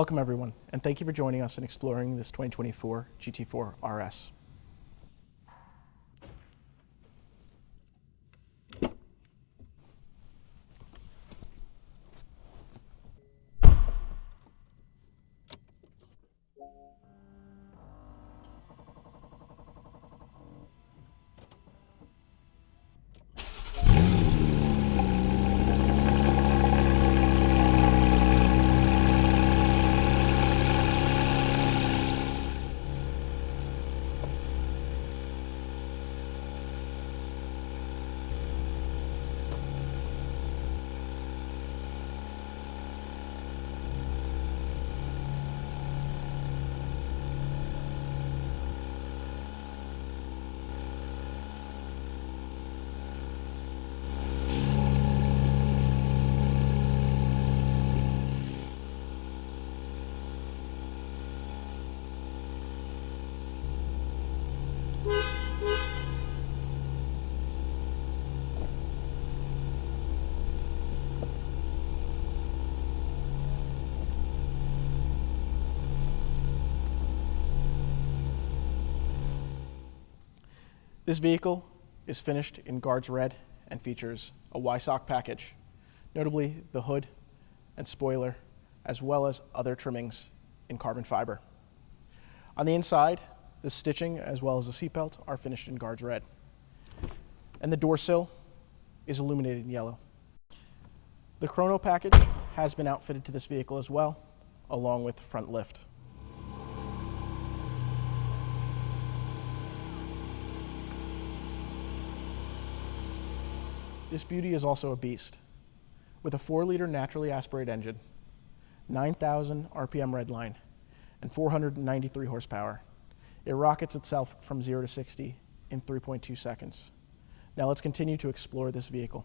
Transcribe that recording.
Welcome everyone, and thank you for joining us in exploring this 2024 GT4 RS. This vehicle is finished in Guards Red and features a Weissach package, notably the hood and spoiler, as well as other trimmings in carbon fiber. On the inside, the stitching as well as the seatbelt are finished in Guards Red. And the door sill is illuminated in yellow. The Chrono package has been outfitted to this vehicle as well, along with front lift. This beauty is also a beast. With a 4-liter naturally aspirated engine, 9,000 RPM redline, and 493 horsepower, it rockets itself from 0 to 60 in 3.2 seconds. Now let's continue to explore this vehicle.